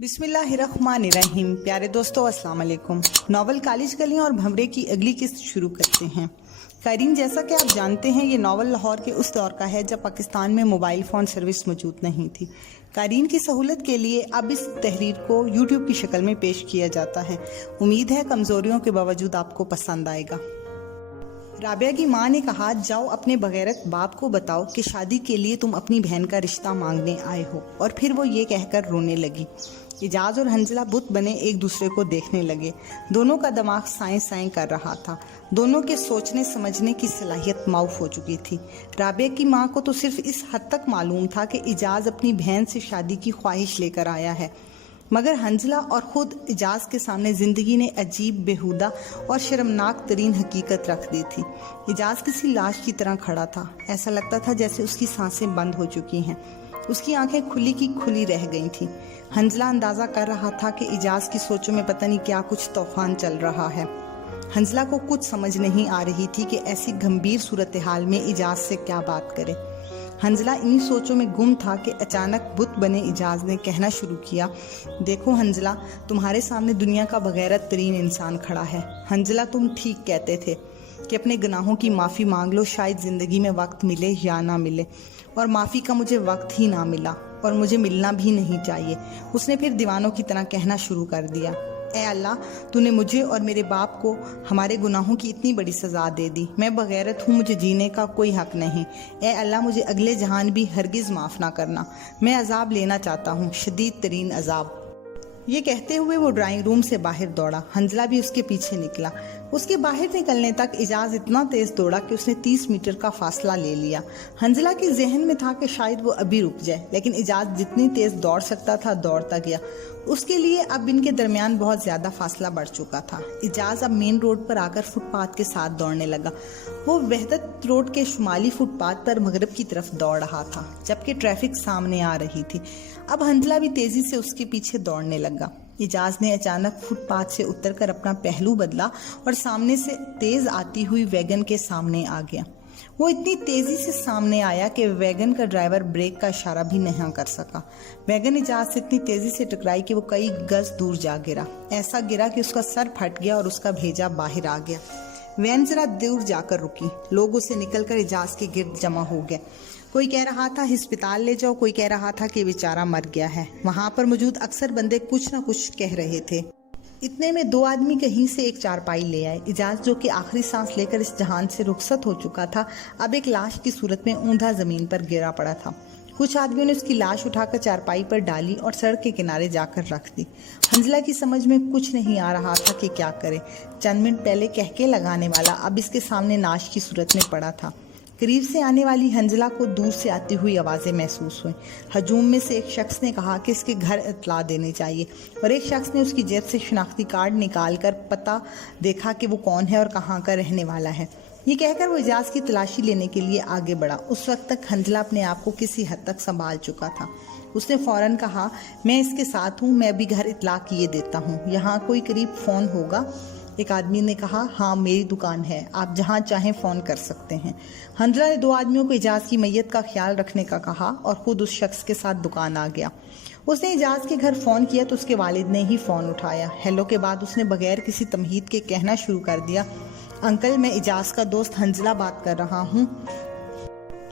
बिस्मिल्लाहिर्रहमानिर्रहीम। प्यारे दोस्तों, अस्सलाम वालेकुम। नॉवल कालिज कलियां और भंवरे की अगली किस्त शुरू करते हैं। कायरीन, जैसा कि आप जानते हैं, ये नॉवल लाहौर के उस दौर का है जब पाकिस्तान में मोबाइल फ़ोन सर्विस मौजूद नहीं थी। कायरीन की सहूलत के लिए अब इस तहरीर को यूट्यूब की शक्ल में पेश किया जाता है। उम्मीद है कमज़ोरियों के बावजूद आपको पसंद आएगा। राबिया की माँ ने कहा, जाओ अपने बगैरत बाप को बताओ कि शादी के लिए तुम अपनी बहन का रिश्ता मांगने आए हो। और फिर वो ये कहकर रोने लगी। इजाज और हंजला बुत बने एक दूसरे को देखने लगे। दोनों का दिमाग साएं साएं कर रहा था। दोनों के सोचने समझने की सलाहियत माऊफ हो चुकी थी। राबिया की माँ को तो सिर्फ इस हद तक मालूम था कि इजाज अपनी बहन से शादी की ख्वाहिश लेकर आया है, मगर हंजला और ख़ुद इजाज के सामने ज़िंदगी ने अजीब, बेहुदा और शर्मनाक तरीन हकीकत रख दी थी। इजाज किसी लाश की तरह खड़ा था। ऐसा लगता था जैसे उसकी सांसें बंद हो चुकी हैं। उसकी आंखें खुली की खुली रह गई थीं। हंजला अंदाज़ा कर रहा था कि इजाज की सोचों में पता नहीं क्या कुछ तूफान चल रहा है। हंजला को कुछ समझ नहीं आ रही थी कि ऐसी गंभीर सूरत हाल में इजाज से क्या बात करे। हंजला इन्हीं सोचों में गुम था कि अचानक बुत बने इजाज ने कहना शुरू किया, देखो हंजला, तुम्हारे सामने दुनिया का बगैरत तरीन इंसान खड़ा है। हंजला, तुम ठीक कहते थे कि अपने गुनाहों की माफ़ी मांग लो, शायद ज़िंदगी में वक्त मिले या ना मिले। और माफ़ी का मुझे वक्त ही ना मिला और मुझे मिलना भी नहीं चाहिए। उसने फिर दीवानों की तरह कहना शुरू कर दिया, ए अल्लाह, तूने मुझे और मेरे बाप को हमारे गुनाहों की इतनी बड़ी सज़ा दे दी। मैं बगैरत हूँ, मुझे जीने का कोई हक नहीं। ए अल्लाह, मुझे अगले जहान भी हरगिज़ माफ़ ना करना। मैं अजाब लेना चाहता हूँ, शदीद तरीन अजाब। ये कहते हुए वो ड्राइंग रूम से बाहर दौड़ा। हंजला भी उसके पीछे निकला। उसके बाहर निकलने तक इजाज इतना तेज दौड़ा कि उसने 30 मीटर का फासला ले लिया। हंजला के जहन में था कि शायद वो अभी रुक जाए, लेकिन इजाज जितनी तेज दौड़ सकता था दौड़ता गया। उसके लिए अब इनके दरमियान बहुत ज्यादा फासला बढ़ चुका था। इजाज अब मेन रोड पर आकर फुटपाथ के साथ दौड़ने लगा। वो वहदत रोड के शुमाली फुटपाथ पर मगरब की तरफ दौड़ रहा था, जबकि ट्रैफिक सामने आ रही थी। अब हंजला भी तेजी से उसके पीछे दौड़ने लगा। इजाज ने अचानक फुटपाथ से उतरकर अपना पहलू बदला और सामने से तेज आती हुई वैगन के सामने आ गया। वो इतनी तेजी से सामने आया कि वैगन का ड्राइवर ब्रेक का इशारा भी नहीं कर सका। वैगन इजाज से इतनी तेजी से टकराई कि वो कई गज दूर जा गिरा। ऐसा गिरा कि उसका सर फट गया और उसका भेजा बाहर आ गया। वैन जरा दूर जाकर रुकी। लोग उसे निकलकर इजाज के गिर्द जमा हो गए। कोई कह रहा था अस्पताल ले जाओ, कोई कह रहा था कि बेचारा मर गया है। वहां पर मौजूद अक्सर बंदे कुछ न कुछ कह रहे थे। इतने में दो आदमी कहीं से एक चारपाई ले आए। इजाज, जो कि आखिरी सांस लेकर इस जहान से रुखसत हो चुका था, अब एक लाश की सूरत में ऊंधा जमीन पर गिरा पड़ा था। कुछ आदमियों ने उसकी लाश उठाकर चारपाई पर डाली और सड़क के किनारे जाकर रख दी। हंजला की समझ में कुछ नहीं आ रहा था कि क्या करे। चंद मिनट पहले कहके लगाने वाला अब इसके सामने नाश की सूरत में पड़ा था। करीब से आने वाली हंजला को दूर से आती हुई आवाज़ें महसूस हुई। हजूम में से एक शख्स ने कहा कि इसके घर इत्तला देनी चाहिए, और एक शख्स ने उसकी जेब से शनाख्ती कार्ड निकालकर पता देखा कि वो कौन है और कहाँ का रहने वाला है। ये कहकर वो इजाज की तलाशी लेने के लिए आगे बढ़ा। उस वक्त तक हंजला अपने आप को किसी हद तक संभाल चुका था। उसने फौरन कहा, मैं इसके साथ हूँ, मैं अभी घर इत्तला किए देता हूँ। यहाँ कोई करीब फ़ोन होगा? एक आदमी ने कहा, हाँ, मेरी दुकान है, आप जहाँ चाहें फ़ोन कर सकते हैं। हंजला ने दो आदमियों को इजाज़ की मैयत का ख्याल रखने का कहा और ख़ुद उस शख्स के साथ दुकान आ गया। उसने इजाज़ के घर फ़ोन किया तो उसके वालिद ने ही फ़ोन उठाया। हेलो के बाद उसने बगैर किसी तमहीद के कहना शुरू कर दिया, अंकल, मैं इजाज़ का दोस्त हंजला बात कर रहा हूँ।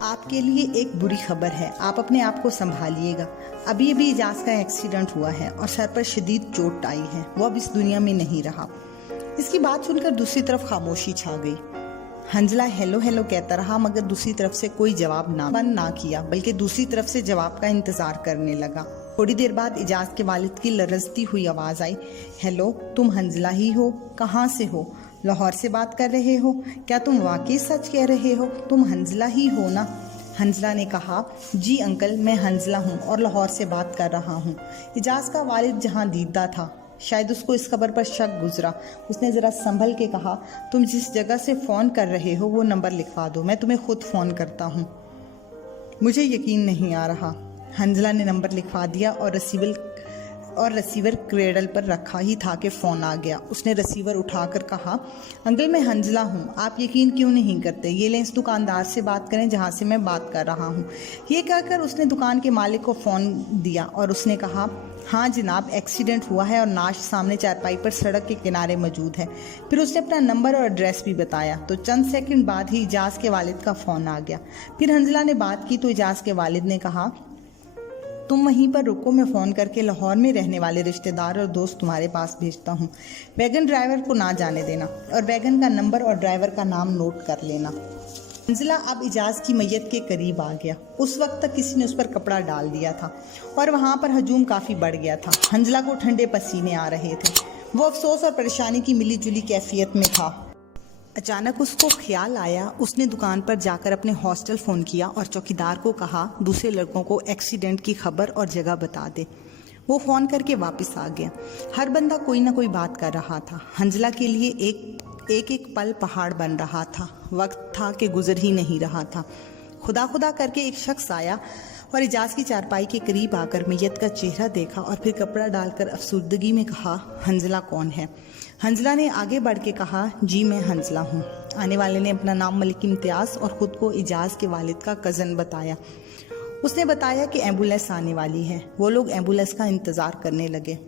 आपके लिए एक बुरी खबर है, आप अपने आप को संभालिएगा। अभी अभी इजाज़ का एक्सीडेंट हुआ है और सर पर शदीद चोट आई है। वो अब इस दुनिया में नहीं रहा। इसकी बात सुनकर दूसरी तरफ खामोशी छा गई। हंजला हेलो हेलो कहता रहा, मगर दूसरी तरफ से कोई जवाब ना किया, बल्कि दूसरी तरफ से जवाब का इंतजार करने लगा। थोड़ी देर बाद इजाज के वालिद की लरजती हुई आवाज़ आई, हेलो, तुम हंजला ही हो? कहाँ से हो? लाहौर से बात कर रहे हो? क्या तुम वाकई सच कह रहे हो? तुम हंजला ही हो ना? हंजला ने कहा, जी अंकल, मैं हंजला हूँ और लाहौर से बात कर रहा हूँ। इजाज का वालिद जहाँ दीदा था, शायद उसको इस खबर पर शक गुजरा। उसने ज़रा संभल के कहा, तुम जिस जगह से फ़ोन कर रहे हो वो नंबर लिखवा दो, मैं तुम्हें खुद फ़ोन करता हूँ। मुझे यकीन नहीं आ रहा। हंजला ने नंबर लिखवा दिया और रिसीवर क्रेडल पर रखा ही था कि फ़ोन आ गया। उसने रिसीवर उठाकर कहा, अंकल, मैं हंजला हूँ, आप यकीन क्यों नहीं करते? ये लें, इस दुकानदार से बात करें जहाँ से मैं बात कर रहा हूँ। ये कहकर उसने दुकान के मालिक को फ़ोन दिया और उसने कहा, हाँ जनाब, एक्सीडेंट हुआ है और नाश सामने चारपाई पर सड़क के किनारे मौजूद है। फिर उसने अपना नंबर और एड्रेस भी बताया। तो चंद सेकंड बाद ही इजाज़ के वालिद का फ़ोन आ गया। फिर हंजला ने बात की तो इजाज़ के वालिद ने कहा, तुम वहीं पर रुको, मैं फ़ोन करके लाहौर में रहने वाले रिश्तेदार और दोस्त तुम्हारे पास भेजता हूँ। वैगन ड्राइवर को ना जाने देना और वैगन का नंबर और ड्राइवर का नाम नोट कर लेना। हंजला अब इजाज़ की मैयत के करीब आ गया। उस वक्त तक किसी ने उस पर कपड़ा डाल दिया था और वहाँ पर हजूम काफ़ी बढ़ गया था। हंजला को ठंडे पसीने आ रहे थे। वो अफसोस और परेशानी की मिली जुली कैफियत में था। अचानक उसको ख्याल आया। उसने दुकान पर जाकर अपने हॉस्टल फ़ोन किया और चौकीदार को कहा दूसरे लड़कों को एक्सीडेंट की खबर और जगह बता दे। वो फ़ोन करके वापस आ गया। हर बंदा कोई ना कोई बात कर रहा था। हंजला के लिए एक पल पहाड़ बन रहा था। वक्त था कि गुजर ही नहीं रहा था। खुदा खुदा करके एक शख्स आया और इजाज़ की चारपाई के करीब आकर मैयत का चेहरा देखा और फिर कपड़ा डालकर अफसुर्दगी में कहा, हंजला कौन है? हंजला ने आगे बढ़ के कहा, जी मैं हंजला हूँ। आने वाले ने अपना नाम मलिक इम्तियाज़ और ख़ुद को इजाज़ के वालिद का कज़न बताया। उसने बताया कि एम्बुलेंस आने वाली है। वो लोग एम्बुलेंस का इंतज़ार करने लगे।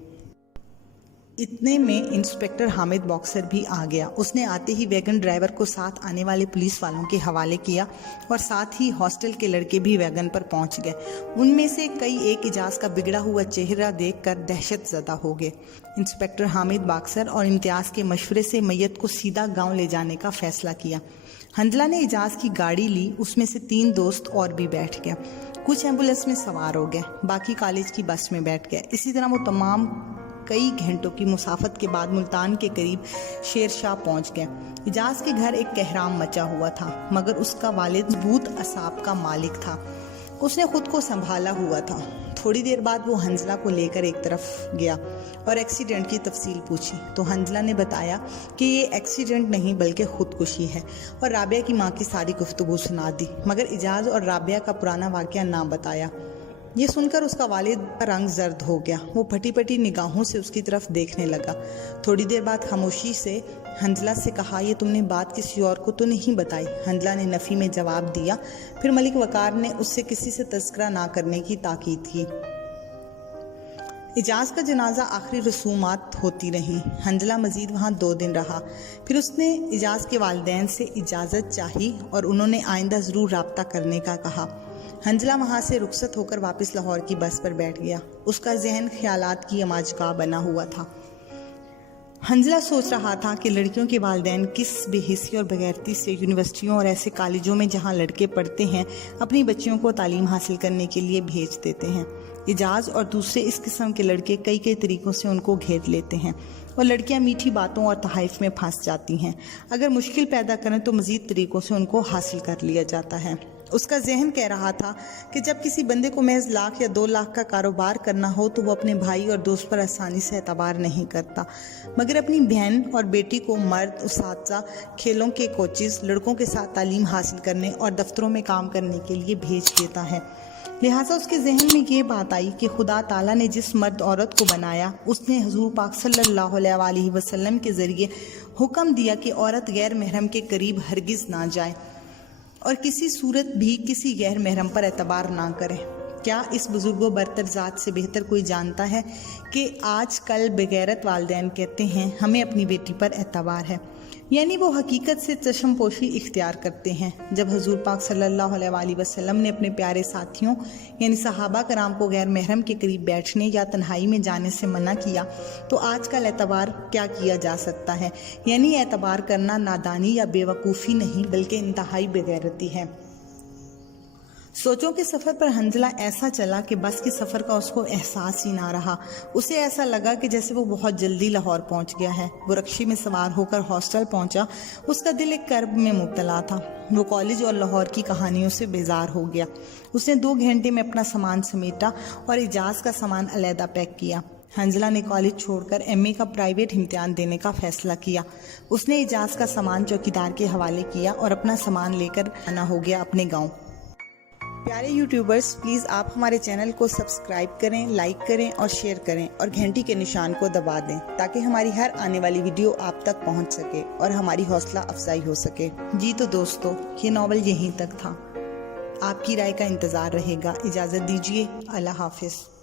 इतने में इंस्पेक्टर हामिद बॉक्सर भी आ गया। उसने आते ही वैगन ड्राइवर को साथ आने वाले पुलिस वालों के हवाले किया और साथ ही हॉस्टल के लड़के भी वैगन पर पहुंच गए। उनमें से कई एक इजाज़ का बिगड़ा हुआ चेहरा देखकर दहशत ज़दा हो गए। इंस्पेक्टर हामिद बॉक्सर और इम्तियाज़ के मशवरे से मैयत को सीधा गाँव ले जाने का फैसला किया। हंजला ने इजाज़ की गाड़ी ली। उसमें से 3 दोस्त और भी बैठ गया। कुछ एम्बुलेंस में सवार हो गए, बाकी कॉलेज की बस में बैठ गए। इसी तरह वो तमाम कई घंटों की मुसाफत के बाद मुल्तान के करीब शेरशाह पहुंच गए। इजाज़ के घर एक कहराम मचा हुआ था, मगर उसका वालिद मजबूत असाब का मालिक था। उसने खुद को संभाला हुआ था। थोड़ी देर बाद वो हंजला को लेकर एक तरफ गया और एक्सीडेंट की तफसील पूछी तो हंजला ने बताया कि ये एक्सीडेंट नहीं बल्कि खुदकुशी है और राबिया की माँ की सारी गुफ्तगू सुना दी, मगर इजाज़ और राबिया का पुराना वाक़या ना बताया। ये सुनकर उसका वालिद का रंग जर्द हो गया। वो फटी फटी निगाहों से उसकी तरफ देखने लगा। थोड़ी देर बाद खामोशी से हंजला से कहा, ये तुमने बात किसी और को तो नहीं बताई? हंजला ने नफ़ी में जवाब दिया। फिर मलिक वकार ने उससे किसी से तज़किरा ना करने की ताकीद की। इजाज़ का जनाजा आखिरी रसूमात होती रहीं। हंजला मज़ीद वहाँ 2 दिन रहा। फिर उसने इजाज़ के वालिदैन से इजाज़त चाही और उन्होंने आइंदा ज़रूर रब्ता करने का कहा। हंजला वहाँ से रुखसत होकर वापस लाहौर की बस पर बैठ गया। उसका जहन ख्यालात की अमाजगाह बना हुआ था। हंजला सोच रहा था कि लड़कियों के वालिदैन किस बेहिसी और बगैरती से यूनिवर्सिटियों और ऐसे कॉलेजों में जहाँ लड़के पढ़ते हैं अपनी बच्चियों को तालीम हासिल करने के लिए भेज देते हैं। इजाज़ और दूसरे इस किस्म के लड़के कई तरीक़ों से उनको घेर लेते हैं और लड़कियां मीठी बातों और तहाइफ में फंस जाती हैं। अगर मुश्किल पैदा करें तो मज़ीद तरीक़ों से उनको हासिल कर लिया जाता है। उसका जहन कह रहा था कि जब किसी बंदे को महज 1 लाख या 2 लाख का कारोबार करना हो तो वो अपने भाई और दोस्त पर आसानी से एतबार नहीं करता, मगर अपनी बहन और बेटी को मर्द, उसातिज़ा, खेलों के कोचेस, लड़कों के साथ तालीम हासिल करने और दफ्तरों में काम करने के लिए भेज देता है। लिहाजा उसके जहन में ये बात आई कि खुदा ताला ने जिस मर्द औरत को बनाया उसने हुजूर पाक सल्लल्लाहु अलैहि वसल्लम के ज़रिए हुक्म दिया कि औरत गैर महरम के करीब हरगिज़ ना जाए और किसी सूरत भी किसी गैर महरम पर एतबार ना करे। क्या इस बुजुर्गो बरतर ज़ात से बेहतर कोई जानता है कि आज कल बेगैरत वालिदैन कहते हैं हमें अपनी बेटी पर एतबार है, यानी वो हकीकत से चश्मपोशी इख्तियार करते हैं। जब हुजूर पाक सल्लल्लाहु अलैहि वसल्लम ने अपने प्यारे साथियों यानी सहाबा कराम को गैर महरम के करीब बैठने या तन्हाई में जाने से मना किया तो आजकल एतबार क्या किया जा सकता है? यानी एतबार करना नादानी या बेवकूफ़ी नहीं बल्कि इंतहाई बेगैरती है। सोचों के सफ़र पर हंजला ऐसा चला कि बस के सफ़र का उसको एहसास ही ना रहा। उसे ऐसा लगा कि जैसे वो बहुत जल्दी लाहौर पहुंच गया है। वो रक्शे में सवार होकर हॉस्टल पहुंचा। उसका दिल एक कर्ब में मुब्तला था। वो कॉलेज और लाहौर की कहानियों से बेजार हो गया। उसने 2 घंटे में अपना सामान समेटा और इजाज़ का सामान अलहदा पैक किया। हंजला ने कॉलेज छोड़कर एमए का प्राइवेट इम्तिहान देने का फैसला किया। उसने इजाज़ का सामान चौकीदार के हवाले किया और अपना सामान लेकर आना हो गया अपने गाँव। प्यारे यूट्यूबर्स, प्लीज़ आप हमारे चैनल को सब्सक्राइब करें, लाइक करें और शेयर करें और घंटी के निशान को दबा दें ताकि हमारी हर आने वाली वीडियो आप तक पहुंच सके और हमारी हौसला अफजाई हो सके। जी तो दोस्तों, ये नॉवल यहीं तक था। आपकी राय का इंतज़ार रहेगा। इजाज़त दीजिए। अल्लाह हाफिज़।